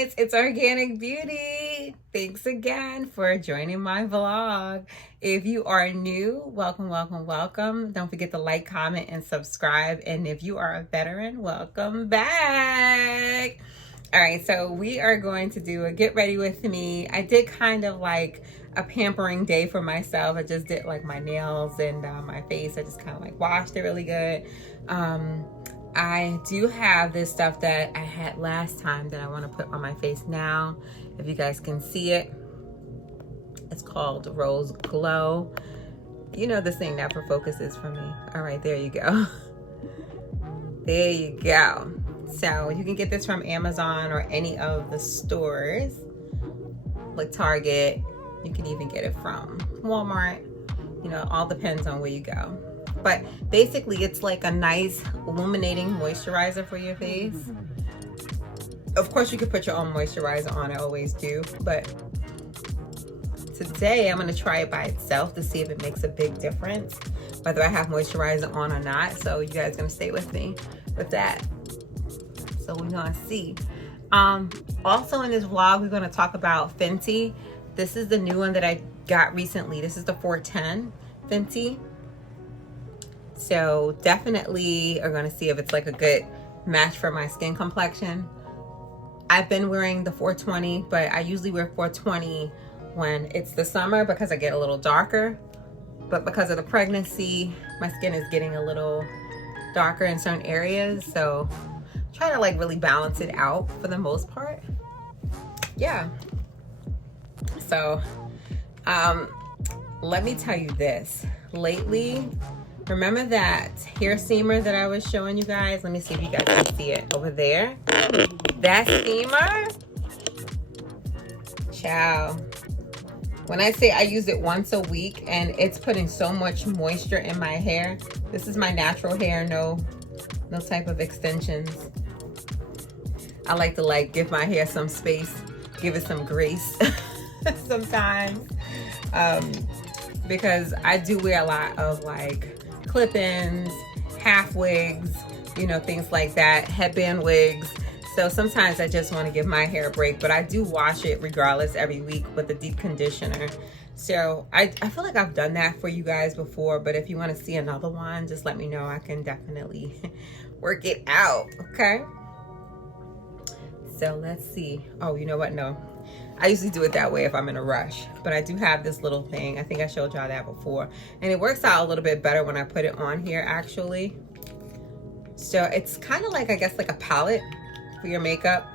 guys, it's Organic Beauty. Thanks again for joining my vlog. If you are new, welcome, welcome, welcome. Don't forget to like, comment, and subscribe. And if you are a veteran, welcome back. All right, so we are going to do a get ready with me. I did kind of like a pampering day for myself. I just did like my nails and my face. I just kind of like washed it really good. I do have this stuff that I had last time that I want to put on my face now. If you guys can see it, it's called Rose Glow. You know this thing that for focus is for me. All right, there you go. There you go. So you can get this from Amazon or any of the stores like Target. You can even get it from Walmart. You know, all depends on where you go. But basically it's like a nice illuminating moisturizer for your face. Of course you could put your own moisturizer on, I always do, but today I'm going to try it by itself to see if it makes a big difference, whether I have moisturizer on or not. So you guys are going to stay with me with that. So we're going to see. Also in this vlog we're going to talk about Fenty. This is the new one that I got recently. This is the 410 Fenty. So definitely are going to see if it's like a good match for my skin complexion. I've been wearing the 420, but I usually wear 420 when it's the summer because I get a little darker. But because of the pregnancy, my skin is getting a little darker in certain areas. So try to like really balance it out for the most part. Yeah. So let me tell you this. Lately, remember that hair steamer that I was showing you guys? Let me see if you guys can see it over there. That steamer, ciao. When I say I use it once a week and it's putting so much moisture in my hair. This is my natural hair, no type of extensions. I like to like give my hair some space, give it some grace sometimes. Because I do wear a lot of like clip-ins, half wigs, you know, things like that, headband wigs. So sometimes I just want to give my hair a break, but I do wash it regardless every week with a deep conditioner. So I feel like I've done that for you guys before, but if you want to see another one, just let me know. I can definitely work it out, okay? So let's see. Oh, you know what? No. I usually do it that way if I'm in a rush, but I do have this little thing. I think I showed y'all that before, and it works out a little bit better when I put it on here actually. So it's kind of like, I guess, like a palette for your makeup,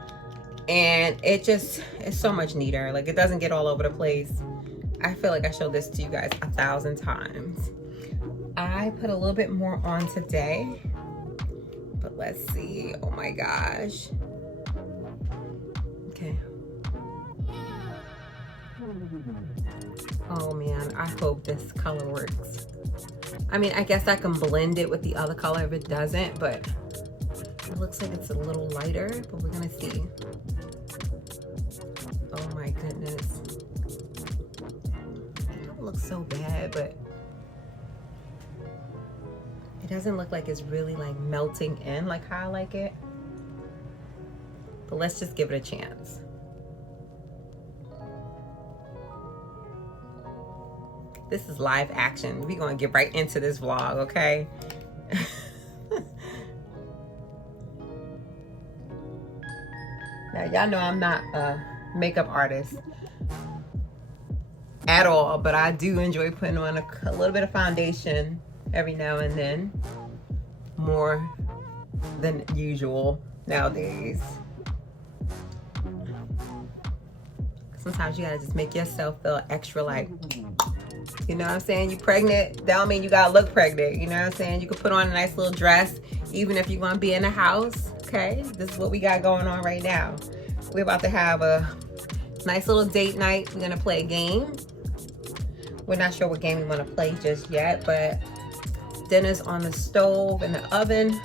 and it just is so much neater. Like it doesn't get all over the place. I feel like I showed this to you guys 1,000 times. I put a little bit more on today, but let's see. Oh my gosh. Okay. Oh man, I hope this color works. I mean, I guess I can blend it with the other color if it doesn't, but it looks like it's a little lighter, but we're gonna see. Oh my goodness. It don't look so bad, but it doesn't look like it's really like melting in like how I like it. But let's just give it a chance. This is live action. We're gonna get right into this vlog, okay? Now, y'all know I'm not a makeup artist at all, but I do enjoy putting on a little bit of foundation every now and then. More than usual nowadays. Sometimes you gotta just make yourself feel extra like, you know what I'm saying? You pregnant, that don't mean you gotta look pregnant. You know what I'm saying? You can put on a nice little dress, even if you're gonna be in the house, okay? This is what we got going on right now. We're about to have a nice little date night. We're gonna play a game. We're not sure what game we wanna play just yet, but dinner's on the stove in the oven.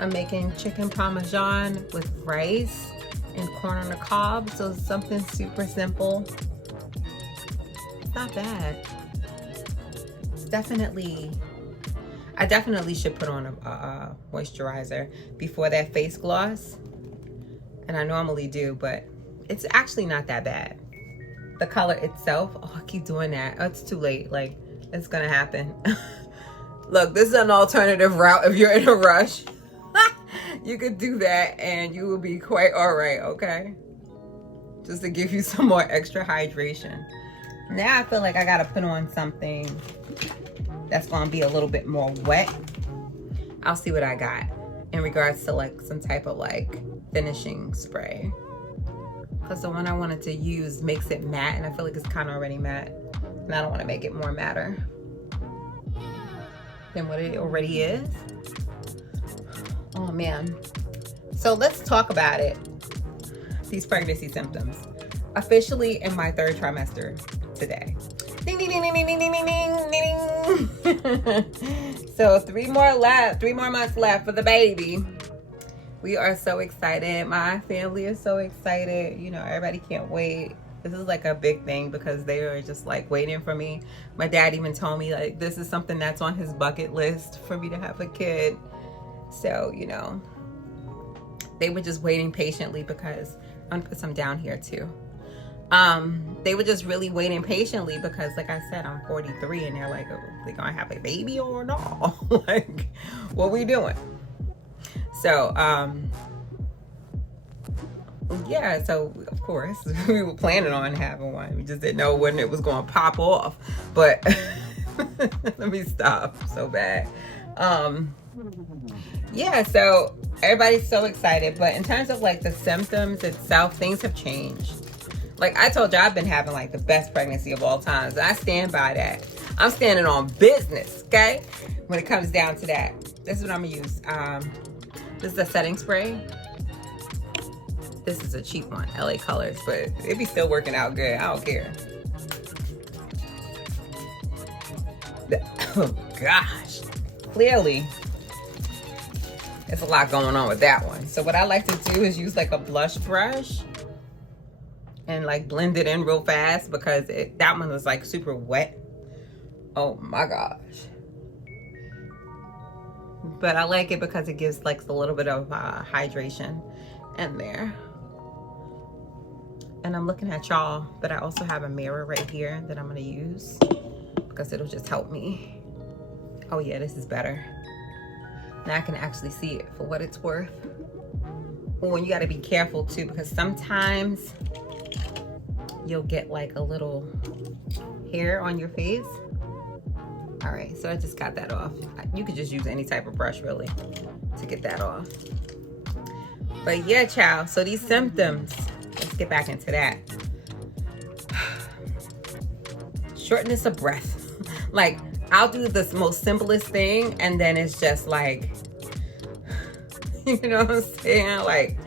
I'm making chicken parmesan with rice and corn on the cob, so it's something super simple. It's not bad. It's definitely, I definitely should put on a moisturizer before that face gloss. And I normally do, but It's actually not that bad. The color itself, oh, I keep doing that. Oh, it's too late. Like, it's gonna happen. Look, this is an alternative route if you're in a rush. You could do that and you will be quite all right, okay? Just to give you some more extra hydration. Now I feel like I gotta put on something that's gonna be a little bit more wet. I'll see what I got in regards to like some type of like finishing spray. Because the one I wanted to use makes it matte, and I feel like it's kind of already matte. And I don't want to make it more matter than what it already is. Oh man. So let's talk about it. These pregnancy symptoms. Officially in my 3rd trimester today. Ding, ding, ding, ding, ding, ding, ding, ding, ding. So 3 more months left for the baby. We are so excited. My family is so excited. You know, everybody can't wait. This is like a big thing because they are just like waiting for me. My dad even told me like this is something that's on his bucket list for me to have a kid. So, you know, they were just waiting patiently because I'm gonna put some down here too. They were just really waiting patiently because like I said, I'm 43 and they're like, oh, they gonna have a baby or not? Like, what we doing? So, yeah, so of course we were planning on having one. We just didn't know when it was going to pop off. But let me stop so bad. Yeah, so everybody's so excited. But in terms of like the symptoms itself, things have changed. Like I told you, I've been having like the best pregnancy of all times. I stand by that. I'm standing on business, okay? When it comes down to that. This is what I'm gonna use. This is a setting spray. This is a cheap one, LA Colors, but it be still working out good. I don't care. Oh gosh. Clearly, there's a lot going on with that one. So what I like to do is use like a blush brush and like blend it in real fast because that one was like super wet. Oh my gosh. But I like it because it gives like a little bit of hydration in there. And I'm looking at y'all, but I also have a mirror right here that I'm gonna use because it'll just help me. Oh yeah, this is better. Now I can actually see it for what it's worth. Oh, and you gotta be careful too because sometimes you'll get like a little hair on your face. All right, so I just got that off. You could just use any type of brush really to get that off. But yeah, child, so these symptoms, let's get back into that. Shortness of breath. Like, I'll do this most simplest thing and then it's just like, you know what I'm saying? Like,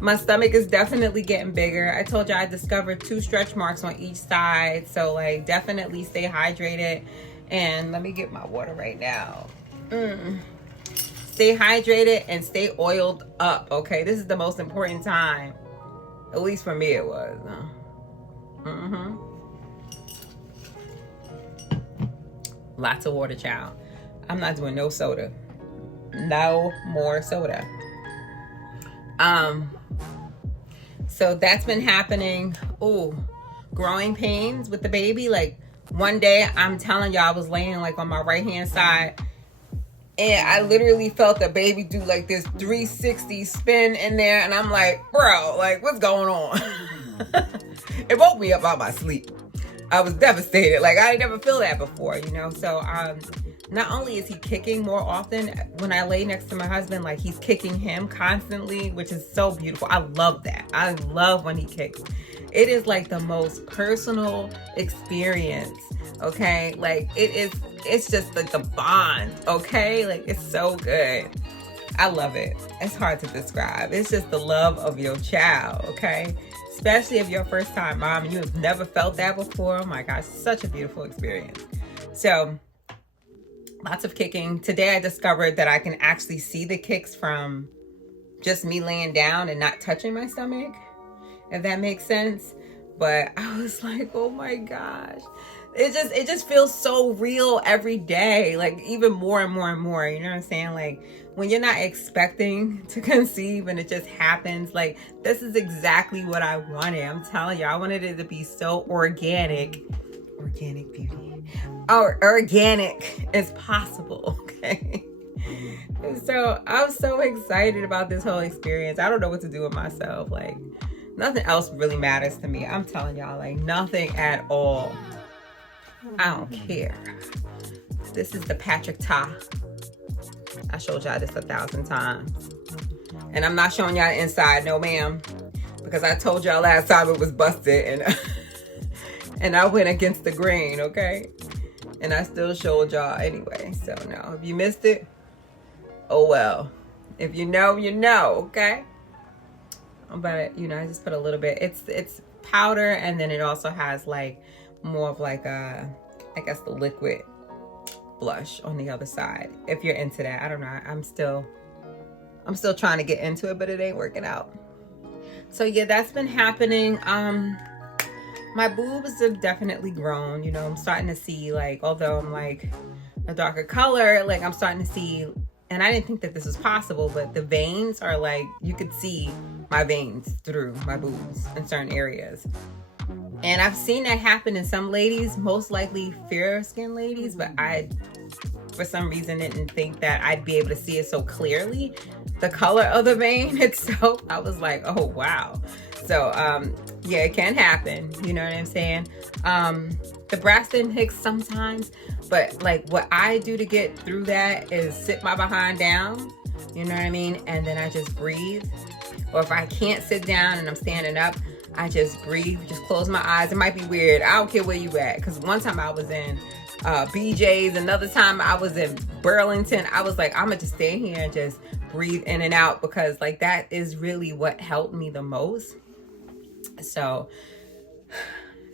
my stomach is definitely getting bigger. I told you I discovered 2 stretch marks on each side. So like, definitely stay hydrated. And let me get my water right now. Stay hydrated and stay oiled up, okay? This is the most important time. At least for me it was. Lots of water, child. I'm not doing no soda. No more soda. So that's been happening. Oh, growing pains with the baby. Like, one day, I'm telling y'all, I was laying like on my right hand side and I literally felt the baby do like this 360 spin in there. And I'm like, bro, like what's going on? It woke me up out of my sleep. I was devastated. Like I never feel that before, you know? So not only is he kicking more often, when I lay next to my husband, like he's kicking him constantly, which is so beautiful. I love that. I love when he kicks. It is like the most personal experience, okay? Like it's just like the bond, okay? Like it's so good. I love it. It's hard to describe. It's just the love of your child, okay? Especially if you're a first time mom and you have never felt that before. Oh my gosh, such a beautiful experience. So lots of kicking. Today I discovered that I can actually see the kicks from just me laying down and not touching my stomach, if that makes sense. But I was like, oh my gosh, it just feels so real every day, like even more and more and more, you know what I'm saying? Like when you're not expecting to conceive and it just happens, like this is exactly what I wanted. I'm telling you, I wanted it to be so organic beauty, or organic as possible, okay? And so I'm so excited about this whole experience. I don't know what to do with myself. Like nothing else really matters to me. I'm telling y'all, like nothing at all. I don't care. This is the Patrick Ta. I showed y'all this 1,000 times. And I'm not showing y'all the inside, no ma'am. Because I told y'all last time it was busted and and I went against the grain, okay? And I still showed y'all anyway. So no, if you missed it, oh well. If you know, you know, okay? But you know, I just put a little bit. It's powder, and then it also has like more of like a, I guess the liquid blush on the other side. If you're into that, I don't know. I'm still trying to get into it, but it ain't working out. So yeah, that's been happening. My boobs have definitely grown. You know, I'm starting to see, like, although I'm like a darker color, like I'm starting to see, and I didn't think that this was possible, but the veins are like, you could see my veins through my boobs in certain areas. And I've seen that happen in some ladies, most likely fair skin ladies, but I, for some reason, didn't think that I'd be able to see it so clearly. The color of the vein itself, I was like, oh, wow. So, yeah, it can happen. You know what I'm saying? The Braxton Hicks sometimes, but like what I do to get through that is sit my behind down, you know what I mean? And then I just breathe. Or if I can't sit down and I'm standing up, I just breathe, just close my eyes. It might be weird. I don't care where you at. Because one time I was in BJ's, another time I was in Burlington. I was like, I'm going to just stay here and just breathe in and out, because like that is really what helped me the most. So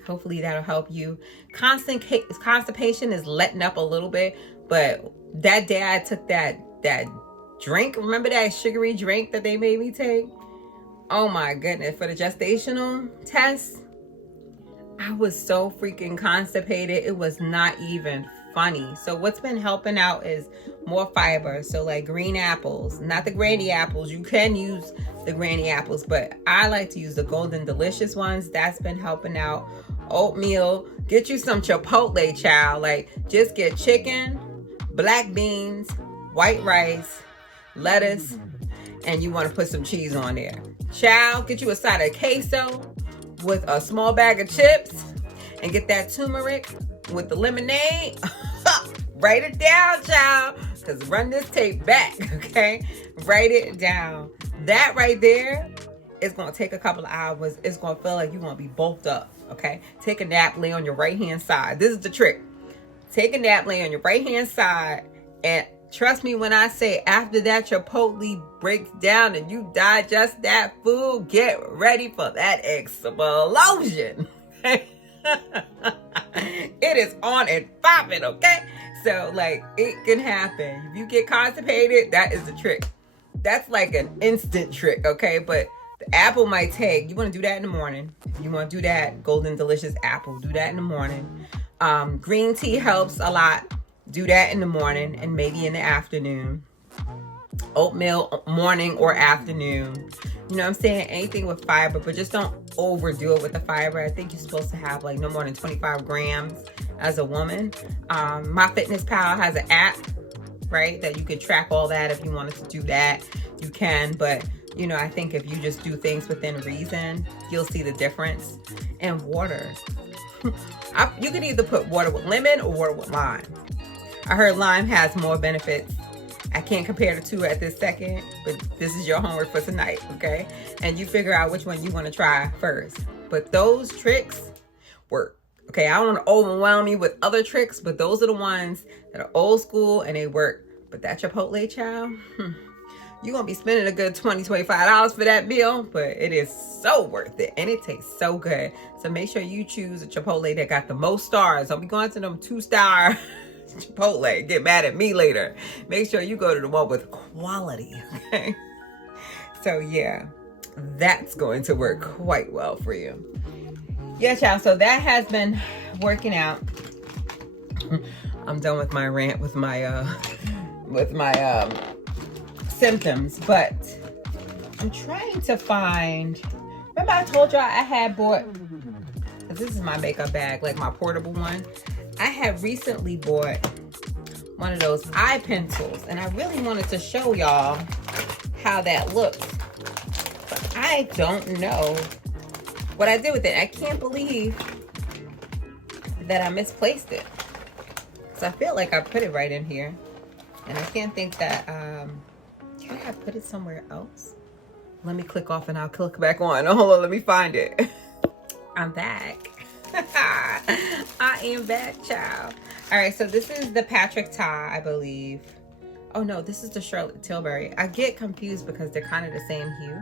hopefully that'll help you. Constipation is letting up a little bit, but that day I took that drink. Remember that sugary drink that they made me take? Oh my goodness, for the gestational test, I was so freaking constipated. It was not even funny. So what's been helping out is more fiber. So like green apples, not the granny apples. You can use the granny apples, but I like to use the golden delicious ones. That's been helping out. Oatmeal, get you some Chipotle, child. Like just get chicken, black beans, white rice, lettuce, and you want to put some cheese on there. Child, get you a side of queso with a small bag of chips, and get that turmeric with the lemonade. Write it down, child, because run this tape back, okay? Write it down. That right there is going to take a couple of hours. It's going to feel like you're going to be bulked up, okay? Take a nap, lay on your right-hand side. This is the trick. Take a nap, lay on your right-hand side, and trust me when I say after that Chipotle breaks down and you digest that food, get ready for that explosion. It is on and popping, okay? So like it can happen. If you get constipated, that is the trick. That's like an instant trick, okay? But the apple might take, you want to do that in the morning. If you want to do that golden delicious apple, do that in the morning. Green tea helps a lot. Do that in the morning and maybe in the afternoon. Oatmeal, morning or afternoon. You know what I'm saying? Anything with fiber, but just don't overdo it with the fiber. I think you're supposed to have like no more than 25 grams as a woman. MyFitnessPal has an app, right? That you could track all that. If you wanted to do that, you can. But, you know, I think if you just do things within reason, you'll see the difference. And water. You can either put water with lemon or water with lime. I heard lime has more benefits. I can't compare the two at this second, but this is your homework for tonight, okay? And you figure out which one you want to try first. But those tricks work, okay? I don't want to overwhelm you with other tricks, but those are the ones that are old school and they work. But that Chipotle, child, you're going to be spending a good $20, $25 for that meal, but it is so worth it. And it tastes so good. So make sure you choose a Chipotle that got the most stars. Don't be going to them 2-star Chipotle. Get mad at me later. Make sure you go to the one with quality, okay? So yeah, that's going to work quite well for you. Yeah, child. So that has been working out. I'm done with my rant with my symptoms, but I'm trying to find. Remember I told y'all I had bought, this is my makeup bag, like my portable one. I had recently bought one of those eye pencils, and I really wanted to show y'all how that looks, but I don't know what I did with it. I can't believe that I misplaced it. So I feel like I put it right in here, and I can't think that, can I put it somewhere else? Let me click off and I'll click back on. Oh, hold on, let me find it. I'm back. I am back, child. All right, so this is the Patrick Ta, I believe. Oh no, this is the Charlotte Tilbury. I get confused because they're kind of the same hue.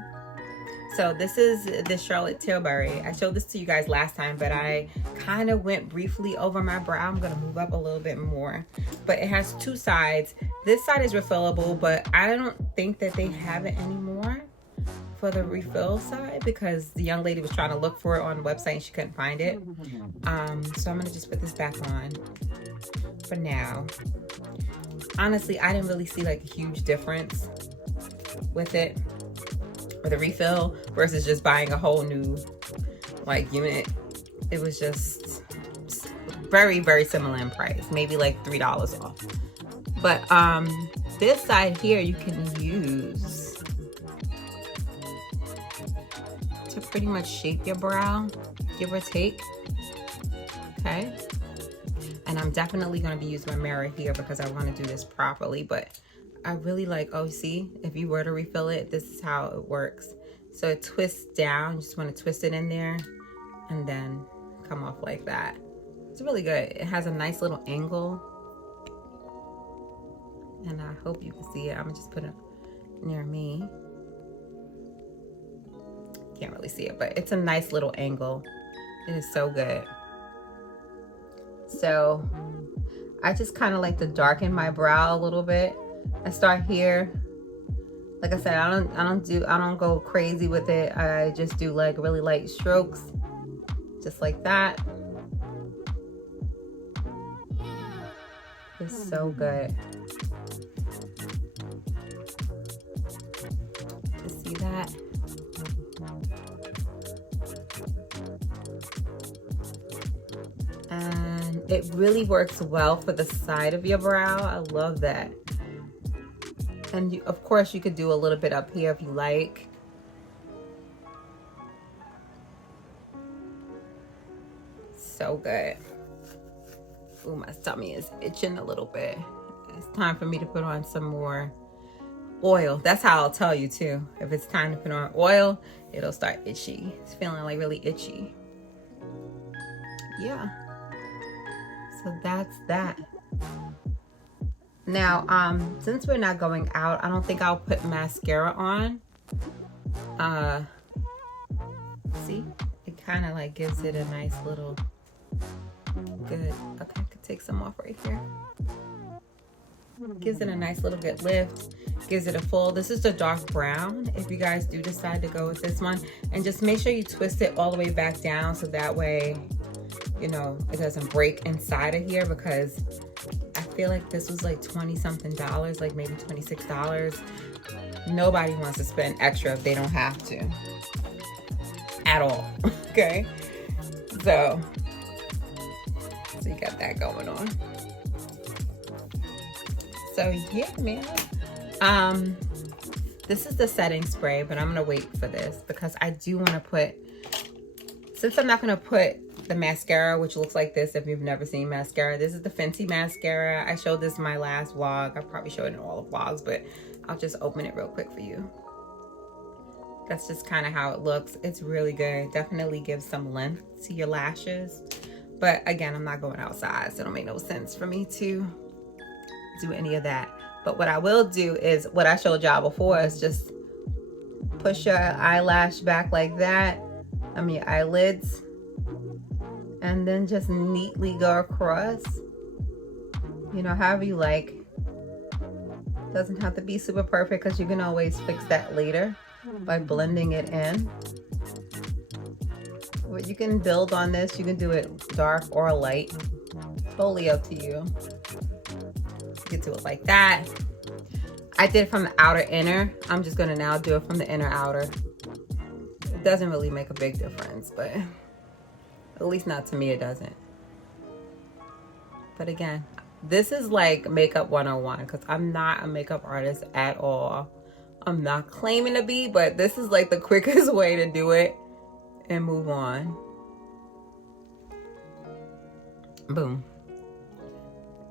So this is the Charlotte Tilbury. I showed this to you guys last time, but I kind of went briefly over my brow. I'm gonna move up a little bit more. But it has two sides. This side is refillable, but I don't think that they have it anymore for the refill side because the young lady was trying to look for it on the website and she couldn't find it. So I'm gonna just put this back on for now. Honestly, I didn't really see like a huge difference with it, with a refill versus just buying a whole new like unit. It was just very, very similar in price, maybe like $3 off. But this side here you can use to pretty much shape your brow, give or take. Okay. And I'm definitely going to be using my mirror here because I want to do this properly, but I really like, oh, see, if you were to refill it, this is how it works. So it twists down, you just want to twist it in there and then come off like that. It's really good. It has a nice little angle. And I hope you can see it. I'm gonna just put it near me. Can't really see it, but it's a nice little angle. It is so good. So I just kind of like to darken my brow a little bit. I start here. Like I said, I don't go crazy with it. I just do like really light strokes, just like that. It's so good. You see that? And it really works well for the side of your brow. I love that. And you, of course, you could do a little bit up here if you like. So good. Ooh, my tummy is itching a little bit. It's time for me to put on some more oil. That's how I'll tell you too. If it's time to put on oil, it'll start itchy. It's feeling like really itchy. Yeah. So that's that. Now, since we're not going out, I don't think I'll put mascara on. See? It kind of like gives it a nice little good. Okay, I could take some off right here. Gives it a nice little good lift. Gives it a full. This is the dark brown. If you guys do decide to go with this one, and just make sure you twist it all the way back down so that way, you know, it doesn't break inside of here, because I feel like this was like $20 something, like maybe $26. Nobody wants to spend extra if they don't have to at all. Okay, so you got that going on. So yeah, man. This is the setting spray, but I'm gonna wait for this because I do want to put, since I'm not gonna put the mascara, which looks like this if you've never seen mascara. This is the Fenty mascara. I showed this in my last vlog. I probably showed it in all the vlogs, but I'll just open it real quick for you. That's just kind of how it looks. It's really good. Definitely gives some length to your lashes. But again, I'm not going outside, so it'll make no sense for me to do any of that. But what I will do is what I showed y'all before, is just push your eyelash back like that. I mean, your eyelids. And then just neatly go across, you know, however you like. Doesn't have to be super perfect because you can always fix that later by blending it in. But you can build on this. You can do it dark or light, Totally up to you. You can do it like that. I did from the outer inner. I'm just gonna now do it from the inner outer. It doesn't really make a big difference, but at least not to me, it doesn't. But again, this is like makeup 101 because I'm not a makeup artist at all. I'm not claiming to be, but this is like the quickest way to do it and move on. Boom.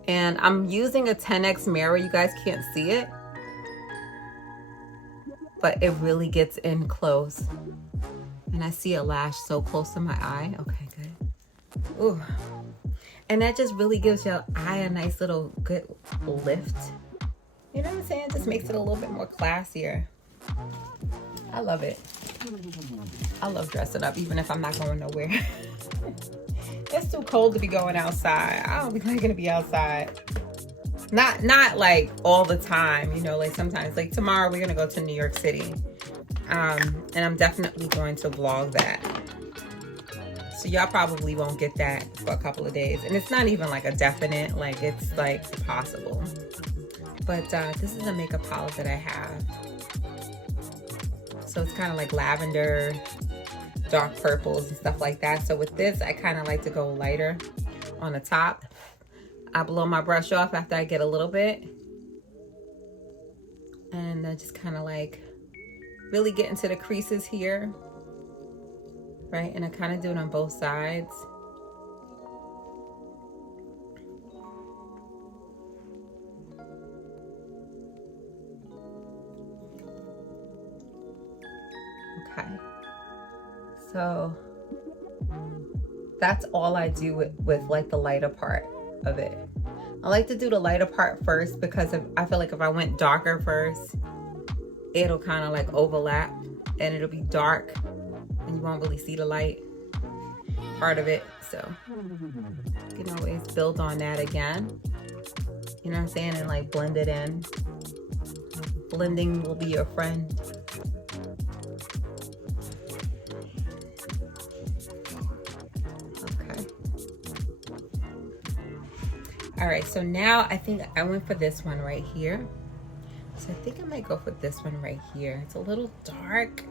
And I'm using a 10x mirror. You guys can't see it, but it really gets in close. And I see a lash so close to my eye. Okay, good. Ooh. And that just really gives your eye a nice little good lift. You know what I'm saying? Just makes it a little bit more classier. I love it. I love dressing up even if I'm not going nowhere. It's too cold to be going outside. I don't be liking to be outside. Not like all the time, you know, like sometimes. Like tomorrow we're gonna go to New York City. And I'm definitely going to vlog that. So y'all probably won't get that for a couple of days. And it's not even like a definite, like it's like possible. But this is a makeup palette that I have. So it's kind of like lavender, dark purples and stuff like that. So with this, I kind of like to go lighter on the top. I blow my brush off after I get a little bit. And I just kind of like really get into the creases here. Right, and I kind of do it on both sides. Okay, so that's all I do with like the lighter part of it. I like to do the lighter part first because I feel like if I went darker first, it'll kind of like overlap and it'll be dark. And you won't really see the light part of it. So you can always build on that again. You know what I'm saying? And like blend it in. Blending will be your friend. Okay. All right, so now I think I went for this one right here. So I think I might go for this one right here. It's a little dark.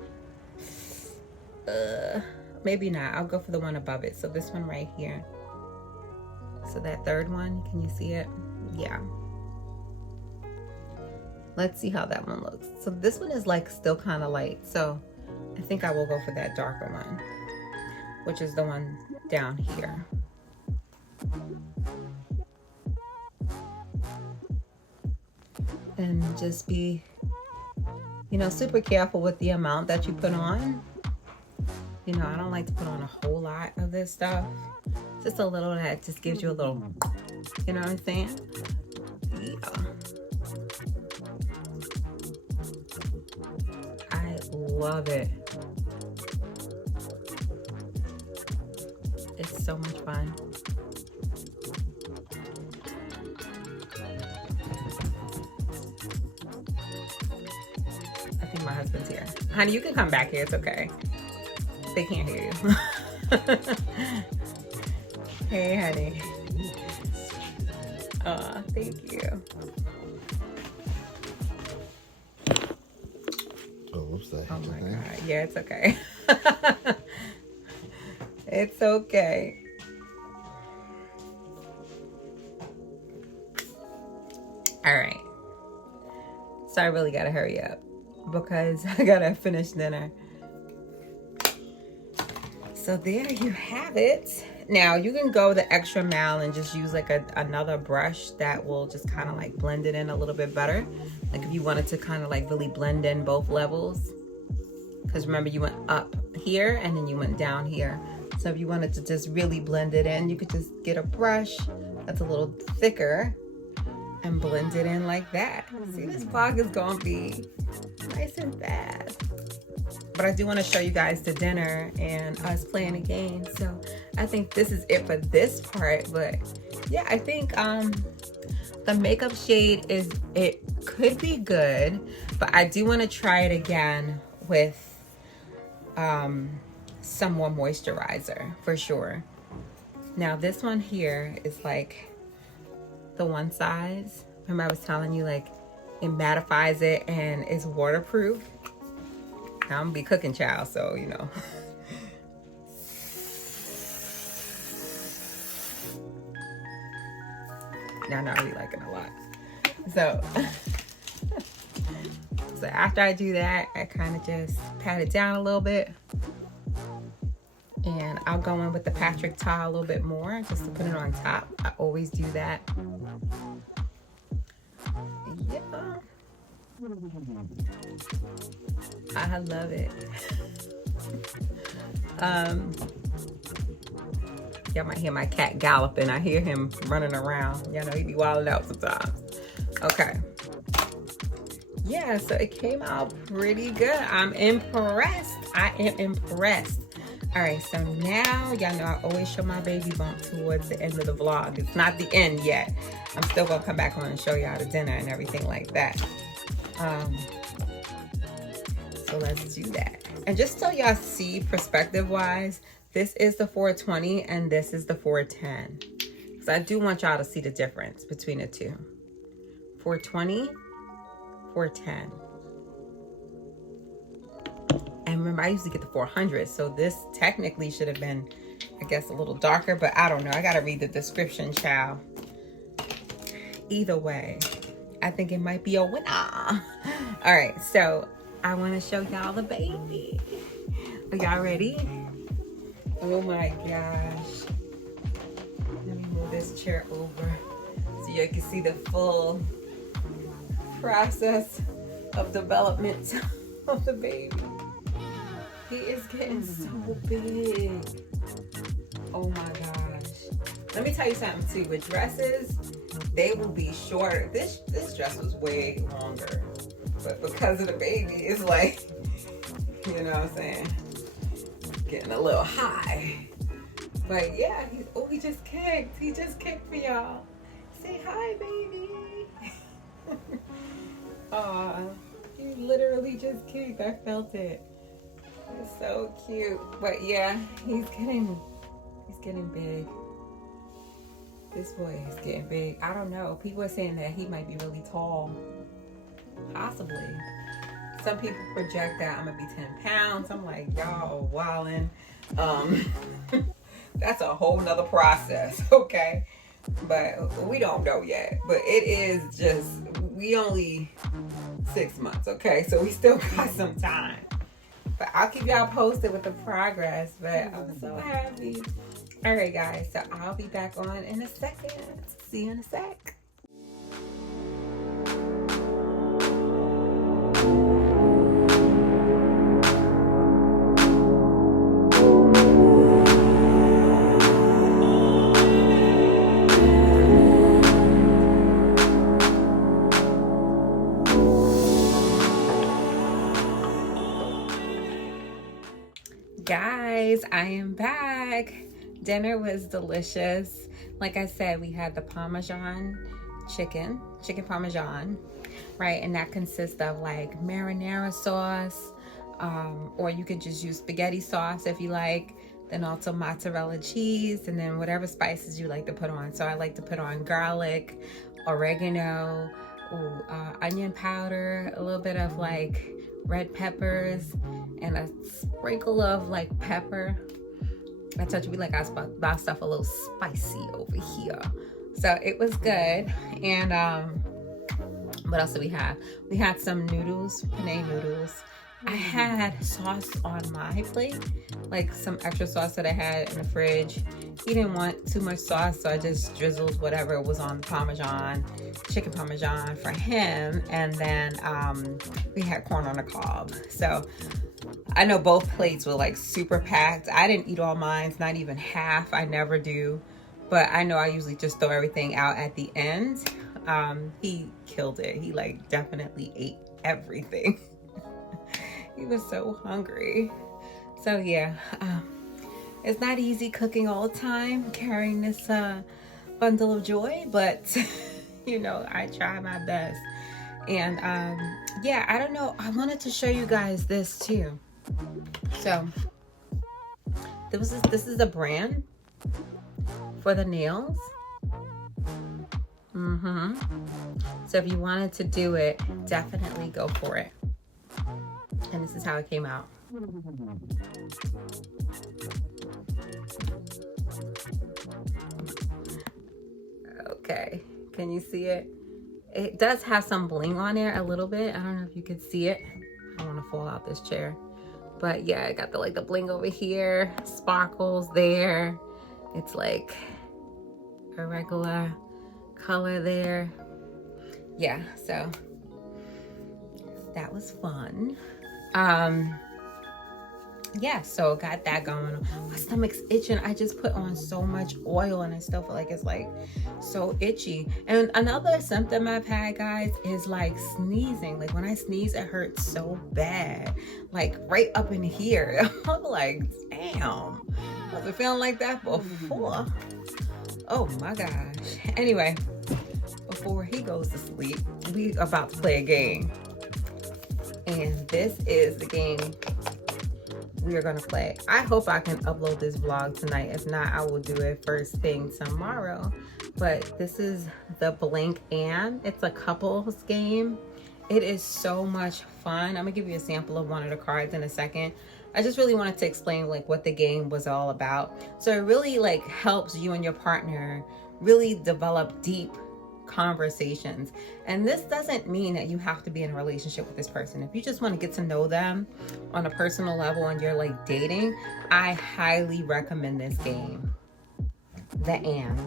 Maybe not. I'll go for the one above it. So this one right here. So that third one, can you see it? Yeah. Let's see how that one looks. So this one is like still kind of light. So I think I will go for that darker one, which is the one down here. And just be, you know, super careful with the amount that you put on. You know, I don't like to put on a whole lot of this stuff. Just a little that just gives you a little, you know what I'm saying? Yeah. I love it. It's so much fun. I think my husband's here. Honey, you can come back here. It's okay. They can't hear you. Hey, honey. Oh, thank you. Oh, whoops, that Oh my thing. God. Yeah, it's okay. It's okay. All right. So I really gotta hurry up because I gotta finish dinner. So there you have it. Now you can go the extra mile and just use like another brush that will just kind of like blend it in a little bit better. Like if you wanted to kind of like really blend in both levels. Because remember you went up here and then you went down here. So if you wanted to just really blend it in, you could just get a brush that's a little thicker and blend it in like that. See, this vlog is gonna be nice and fast. But I do want to show you guys the dinner and us playing a game. So I think this is it for this part. But yeah, I think the makeup shade it could be good, but I do want to try it again with some more moisturizer for sure. Now this one here is like the one size. Remember I was telling you, like, it mattifies it and it's waterproof. Now I'm gonna be cooking, child, so you know. Now I'm not really liking a lot. So, so after I do that, I kind of just pat it down a little bit. And I'll go in with the Patrick tar a little bit more just to put it on top. I always do that. Yeah. I love it. Y'all might hear my cat galloping. I hear him running around. Y'all know he be wilding out sometimes. Okay. Yeah, so it came out pretty good. I'm impressed. I am impressed. All right, so now y'all know I always show my baby bump towards the end of the vlog. It's not the end yet. I'm still gonna come back on and show y'all the dinner and everything like that. So let's do that. And just so y'all see perspective wise, this is the 420 and this is the 410. So I do want y'all to see the difference between the two. 420, 410. And remember, I used to get the 400, so this technically should have been, I guess, a little darker, but I don't know. I gotta read the description, child. Either way, I think it might be a winner. All right, so I want to show y'all the baby. Are y'all ready? Oh my gosh. Let me move this chair over so you can see the full process of development of the baby. He is getting so big. Oh my gosh. Let me tell you something too. With dresses, they will be shorter. This dress was way longer. But because of the baby, it's like, you know what I'm saying? Getting a little high. But yeah, he just kicked. He just kicked for y'all. Say hi, baby. Aw, he literally just kicked. I felt it. It's so cute. But yeah, he's getting big. This boy is getting big. I don't know. People are saying that he might be really tall. Possibly. Some people project that I'm gonna be 10 pounds. I'm like, y'all wildin'. That's a whole nother process, okay? But we don't know yet. But it is just, we only 6 months, okay? So we still got some time. But I'll keep y'all posted with the progress. But I'm so happy. All right, guys. So I'll be back on in a second. See you in a sec. Guys, I am back. Dinner was delicious. Like I said, we had the Parmesan chicken Parmesan, right? And that consists of like marinara sauce, or you could just use spaghetti sauce if you like, then also mozzarella cheese, and then whatever spices you like to put on. So I like to put on garlic, oregano, onion powder, a little bit of like red peppers, and a sprinkle of like pepper. I told you we like our stuff a little spicy over here. So it was good. And what else do we have? We had some noodles, penne noodles. I had sauce on my plate, like some extra sauce that I had in the fridge. He didn't want too much sauce, so I just drizzled whatever was on the Parmesan, chicken Parmesan for him. And then we had corn on the cob. So I know both plates were like super packed. I didn't eat all mine, not even half. I never do. But I know I usually just throw everything out at the end. He killed it. He like definitely ate everything. He was so hungry. So yeah, it's not easy cooking all the time, carrying this bundle of joy, but you know, I try my best. And yeah, I don't know, I wanted to show you guys this too. So this is a brand. for the nails. So if you wanted to do it, definitely go for it. And this is how it came out. Okay, can you see it? It does have some bling on there a little bit. I don't know if you can see it. I don't want to fall out this chair. But yeah, I got the bling over here, sparkles there. It's like a regular color there. Yeah, so that was fun. Yeah, so got that going on. My stomach's itching. I just put on so much oil and I still feel like it's like so itchy. And another symptom I've had, guys, is like sneezing. Like when I sneeze, it hurts so bad, like right up in here. I'm like, damn, I wasn't feeling like that before. Oh my gosh. Anyway, before he goes to sleep, we about to play a game. And this is the game we are gonna play. I hope I can upload this vlog tonight. If not, I will do it first thing tomorrow. But this is the Blink and it's a couples game. It is so much fun. I'm gonna give you a sample of one of the cards in a second. I just really wanted to explain like what the game was all about. So it really like helps you and your partner really develop deep conversations. And this doesn't mean that you have to be in a relationship with this person. If you just want to get to know them on a personal level and you're like dating, I highly recommend this game. The And.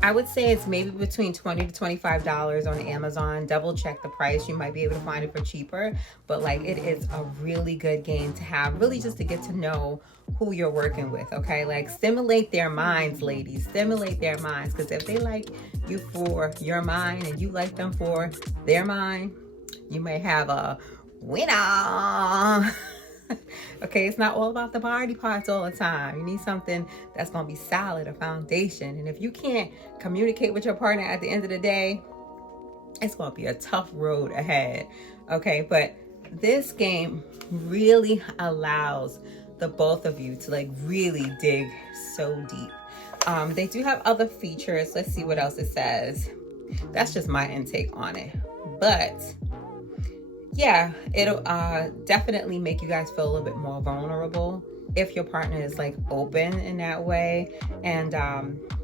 I would say it's maybe between $20 to $25 on Amazon. Double check the price. You might be able to find it for cheaper, but like it is a really good game to have, really just to get to know who you're working with, okay? Like stimulate their minds, ladies, stimulate their minds, because if they like you for your mind and you like them for their mind, you may have a winner. Okay, it's not all about the body parts all the time. You need something that's gonna be solid, a foundation. And if you can't communicate with your partner at the end of the day, it's gonna be a tough road ahead. Okay, but this game really allows the both of you to like really dig so deep. They do have other features. Let's see what else it says. That's just my intake on it. But yeah, it'll definitely make you guys feel a little bit more vulnerable if your partner is like open in that way and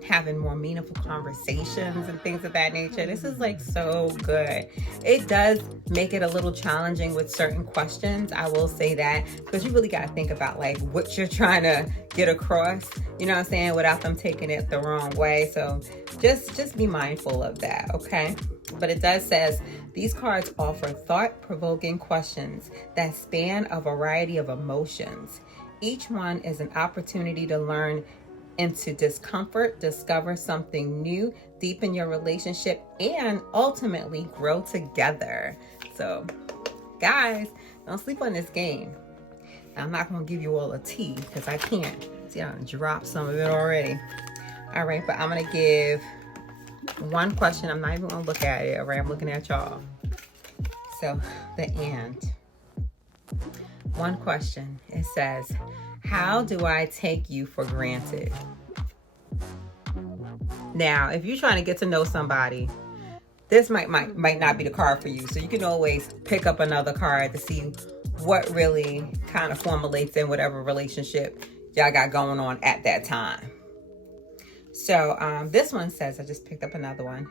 having more meaningful conversations and things of that nature. This is like so good. It does make it a little challenging with certain questions, I will say that, because you really got to think about like what you're trying to get across, you know what I'm saying, without them taking it the wrong way. So just be mindful of that, okay? But it does says these cards offer thought-provoking questions that span a variety of emotions. Each one is an opportunity to learn into discomfort, discover something new, deepen your relationship, and ultimately grow together. So, guys, don't sleep on this game. I'm not going to give you all a tea because I can't. See, I dropped some of it already. All right, but I'm going to give one question. I'm not even going to look at it. All right, I'm looking at y'all. So, the And. One question. It says, how do I take you for granted? Now, if you're trying to get to know somebody, this might not be the card for you. So you can always pick up another card to see what really kind of formulates in whatever relationship y'all got going on at that time. So this one says, I just picked up another one.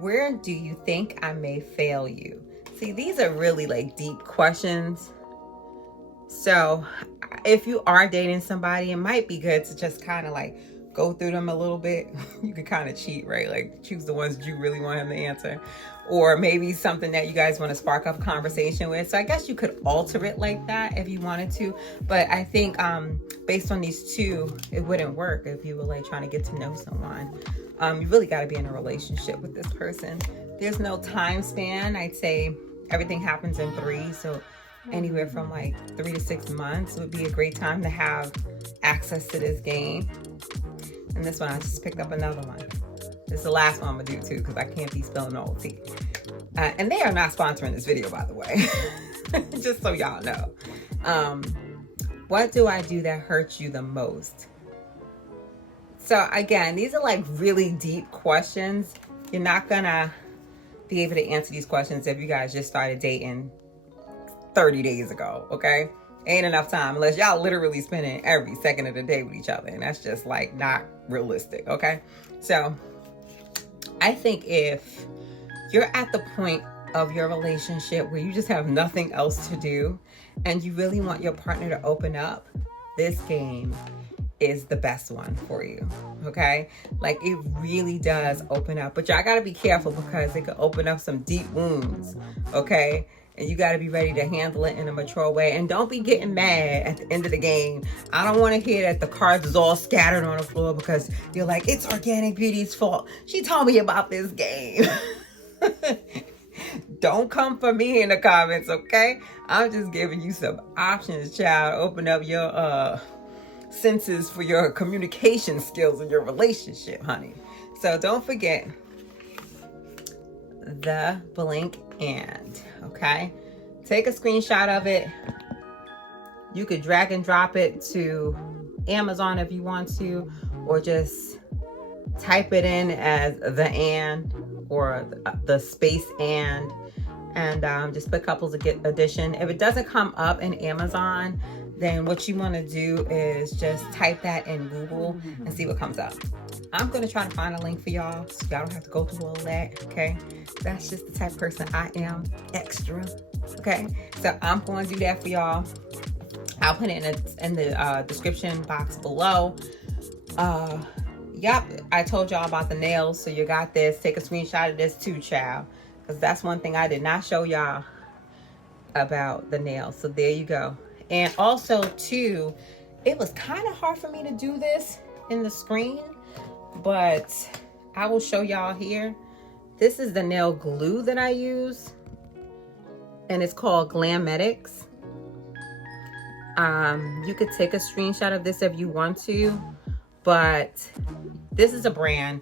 Where do you think I may fail you? See, these are really like deep questions. So if you are dating somebody, it might be good to just kind of like go through them a little bit. You could kind of cheat, right? Like choose the ones that you really want him to answer, or maybe something that you guys want to spark up conversation with. So I guess you could alter it like that if you wanted to. But I think based on these two, it wouldn't work if you were like trying to get to know someone. You really got to be in a relationship with this person. There's no time span. I'd say everything happens in 3. So anywhere from like 3 to 6 months would be a great time to have access to this game. And this one, I just picked up another one. This is the last one I'm gonna do too, because I can't be spilling all the tea. And they are not sponsoring this video, by the way. Just so y'all know. What do I do that hurts you the most? So again, these are like really deep questions. You're not gonna be able to answer these questions if you guys just started dating 30 days ago, okay? Ain't enough time unless y'all literally spending every second of the day with each other, and that's just like not realistic, okay? So I think if you're at the point of your relationship where you just have nothing else to do and you really want your partner to open up, this game is the best one for you, okay? Like, it really does open up, but y'all gotta be careful because it could open up some deep wounds, okay? And you gotta be ready to handle it in a mature way. And don't be getting mad at the end of the game. I don't wanna hear that the cards is all scattered on the floor because you're like, it's Organic Beauty's fault. She told me about this game. Don't come for me in the comments, okay? I'm just giving you some options, child. Open up your senses for your communication skills in your relationship, honey. So don't forget the blink and, okay? Take a screenshot of it. You could drag and drop it to Amazon if you want to, or just type it in as the and or the space and just put couples edition. If it doesn't come up in Amazon, then what you want to do is just type that in Google and see what comes up. I'm going to try to find a link for y'all so y'all don't have to go through all that, okay? That's just the type of person I am, extra, okay? So I'm going to do that for y'all. I'll put it in the description box below. Yep, I told y'all about the nails, so you got this. Take a screenshot of this too, child, because that's one thing I did not show y'all about the nails. So there you go. And also too, it was kind of hard for me to do this in the screen, but I will show y'all here. This is the nail glue that I use, and it's called Glametics. You could take a screenshot of this if you want to, but this is a brand.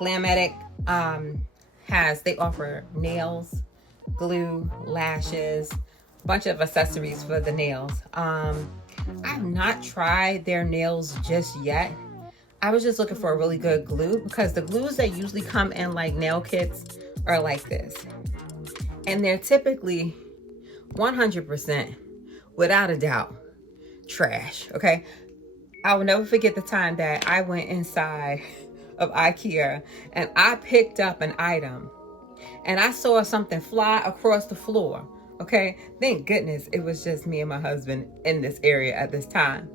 Glametic they offer nails, glue, lashes, bunch of accessories for the nails. I've not tried their nails just yet. I was just looking for a really good glue because the glues that usually come in like nail kits are like this. And they're typically 100%, without a doubt, trash, okay? I will never forget the time that I went inside of IKEA and I picked up an item and I saw something fly across the floor. Okay, thank goodness it was just me and my husband in this area at this time.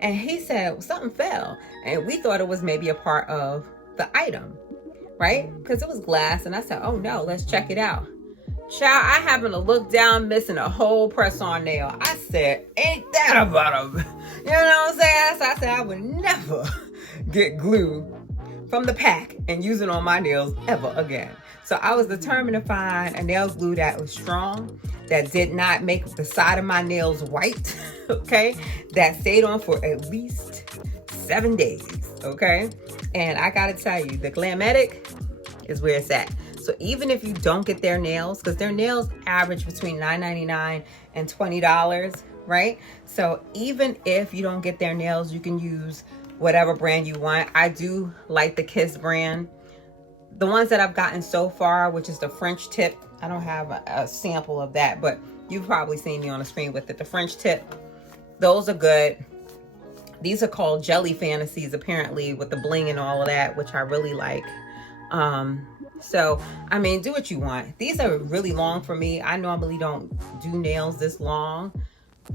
And he said something fell, and we thought it was maybe a part of the item, right? Because it was glass, and I said, oh no, let's check it out. Child, I happened to look down, missing a whole press-on nail. I said, ain't that about him? You know what I'm saying? So I said I would never get glue from the pack and use it on my nails ever again. So I was determined to find a nail glue that was strong, that did not make the side of my nails white, okay? That stayed on for at least 7 days, okay? And I gotta tell you, the Glametic is where it's at. So even if you don't get their nails, because their nails average between $9.99 and $20, right? So even if you don't get their nails, you can use whatever brand you want. I do like the Kiss brand. The ones that I've gotten so far, which is the French tip, I don't have a sample of that, but you've probably seen me on the screen with it. The French tip, those are good. These are called Jelly Fantasies, apparently, with the bling and all of that, which I really like. So, I mean, do what you want. These are really long for me. I normally don't do nails this long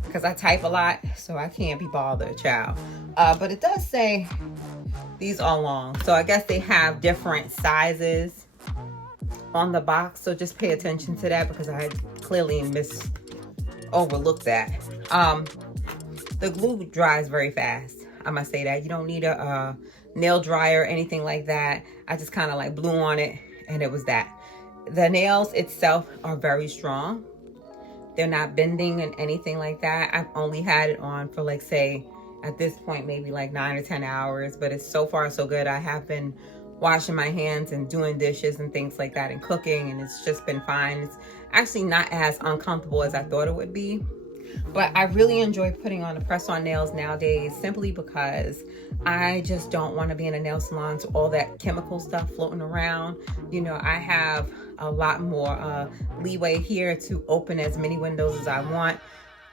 because I type a lot, so I can't be bothered, child. But it does say these are long. So I guess they have different sizes on the box. So just pay attention to that because I clearly overlooked that. The glue dries very fast. I must say that. You don't need a nail dryer or anything like that. I just kind of like blew on it and it was that. The nails itself are very strong. They're not bending and anything like that. I've only had it on for like, say, at this point, maybe like 9 or 10 hours, but it's so far so good. I have been washing my hands and doing dishes and things like that and cooking, and it's just been fine. It's actually not as uncomfortable as I thought it would be. But I really enjoy putting on the press-on nails nowadays simply because I just don't want to be in a nail salon to all that chemical stuff floating around. You know, I have a lot more leeway here to open as many windows as I want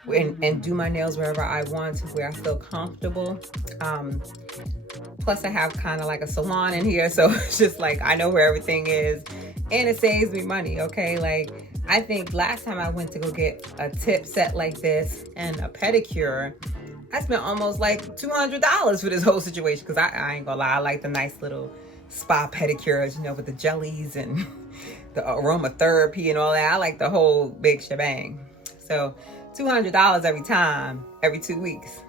and do my nails wherever I want, where I feel comfortable. Plus I have kind of like a salon in here, so it's just like I know where everything is, and it saves me money. Okay, like I think last time I went to go get a tip set like this and a pedicure, I spent almost like $200 for this whole situation, because I ain't gonna lie, I like the nice little spa pedicures, you know, with the jellies and the aromatherapy and all that. I like the whole big shebang. So $200 every time, every 2 weeks,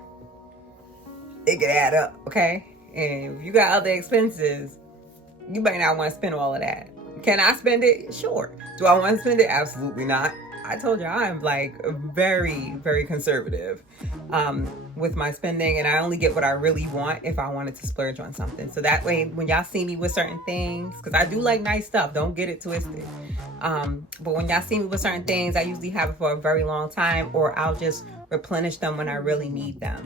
it could add up, okay? And if you got other expenses, you might not want to spend all of that. Can I spend it? Sure. Do I want to spend it? Absolutely not. I told you I'm like very, very conservative with my spending, and I only get what I really want if I wanted to splurge on something. So that way, when y'all see me with certain things, because I do like nice stuff, don't get it twisted. But when y'all see me with certain things, I usually have it for a very long time, or I'll just replenish them when I really need them.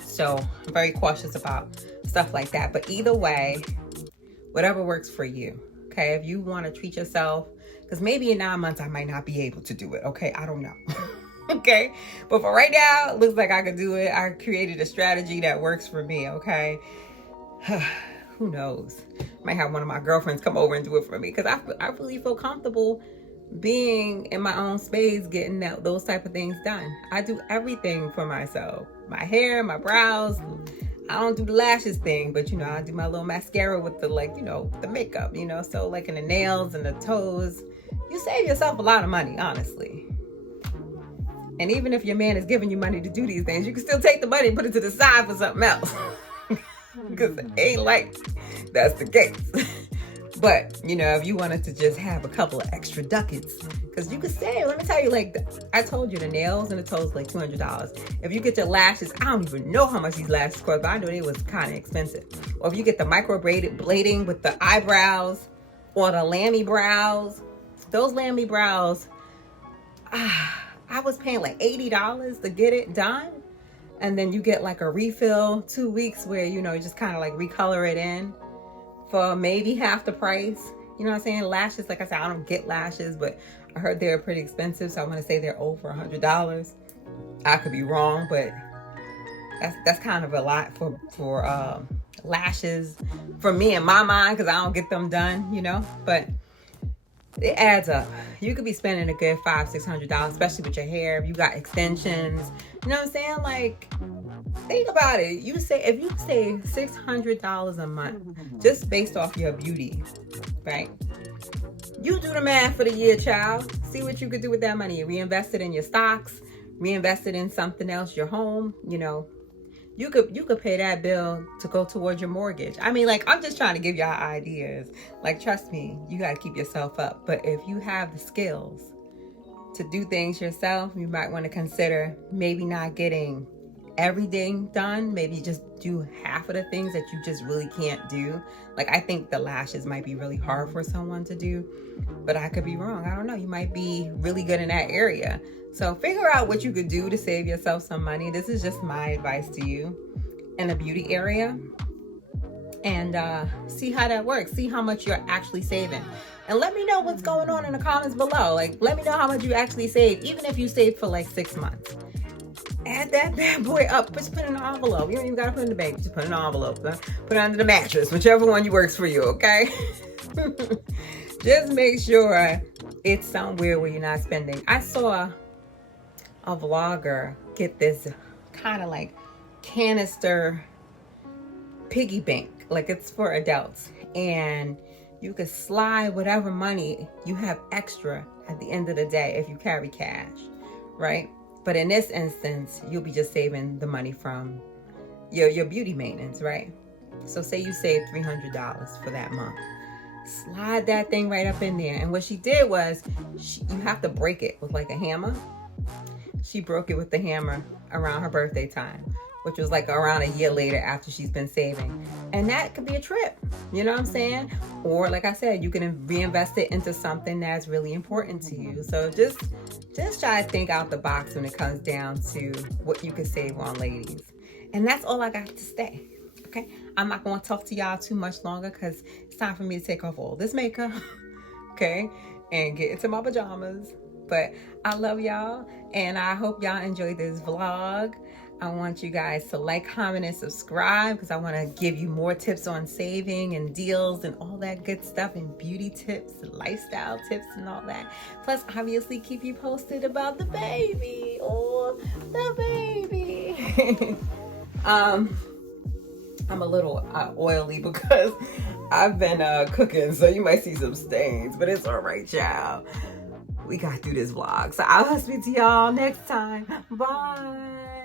So I'm very cautious about stuff like that. But either way, whatever works for you. Okay, if you want to treat yourself, because maybe in 9 months I might not be able to do it. Okay, I don't know. Okay, but for right now, it looks like I could do it. I created a strategy that works for me. Okay, who knows? Might have one of my girlfriends come over and do it for me, because I really feel comfortable being in my own space, getting those type of things done. I do everything for myself. My hair, my brows. I don't do the lashes thing, but you know, I do my little mascara with the, like, you know, the makeup, you know, so like in the nails and the toes, you save yourself a lot of money, honestly. And even if your man is giving you money to do these things, you can still take the money and put it to the side for something else. Because it ain't like that's the case. But, you know, if you wanted to just have a couple of extra ducats, because you could save, let me tell you, like, I told you the nails and the toes like $200. If you get your lashes, I don't even know how much these lashes cost, but I know they was kind of expensive. Or if you get the micro blading with the eyebrows or the lammy brows, those lammy brows, I was paying like $80 to get it done. And then you get like a refill 2 weeks where, you know, you just kind of like recolor it in for maybe half the price. You know what I'm saying? Lashes, like I said, I don't get lashes, but I heard they're pretty expensive, so I want to say they're over $100. I could be wrong, but that's kind of a lot for lashes for me in my mind, because I don't get them done, you know. But it adds up. You could be spending a good $500-$600, especially with your hair. If you got extensions, you know what I'm saying? Like, think about it. You say, if you save $600 a month just based off your beauty, right? You do the math for the year, child. See what you could do with that money. Reinvest it in your stocks, reinvest it in something else, your home, you know. You could pay that bill to go towards your mortgage. I mean, like, I'm just trying to give y'all ideas. Like, trust me, you got to keep yourself up. But if you have the skills to do things yourself, you might want to consider maybe not getting everything done. Maybe just do half of the things that you just really can't do. Like, I think the lashes might be really hard for someone to do, but I could be wrong. I don't know. You might be really good in that area. So figure out what you could do to save yourself some money. This is just my advice to you in the beauty area. And see how that works. See how much you're actually saving. And let me know what's going on in the comments below. Like, let me know how much you actually saved, even if you saved for like 6 months. Add that bad boy up. Just put it in an envelope. You don't even got to put it in the bank. Just put it in an envelope. Put it under the mattress, whichever one you works for you, okay? Just make sure it's somewhere where you're not spending. I saw a vlogger get this kind of like canister piggy bank, like it's for adults, and you could slide whatever money you have extra at the end of the day if you carry cash, right? But in this instance, you'll be just saving the money from your beauty maintenance, right? So say you saved $300 for that month. Slide that thing right up in there. And what she did was, you have to break it with like a hammer. She broke it with the hammer around her birthday time. which was like around a year later after she's been saving. And that could be a trip, you know what I'm saying? Or like I said, you can reinvest it into something that's really important to you. So just try to think out the box when it comes down to what you can save on, ladies. And that's all I got to say. Okay, I'm not going to talk to y'all too much longer because it's time for me to take off all this makeup, okay, and get into my pajamas. But I love y'all, and I hope y'all enjoyed this vlog. I want you guys to like, comment, and subscribe because I want to give you more tips on saving and deals and all that good stuff, and beauty tips, lifestyle tips, and all that. Plus, obviously, keep you posted about the baby. Oh, the baby. I'm a little oily because I've been cooking, so you might see some stains, but it's all right, y'all. We got through this vlog. So I'll speak to y'all next time. Bye.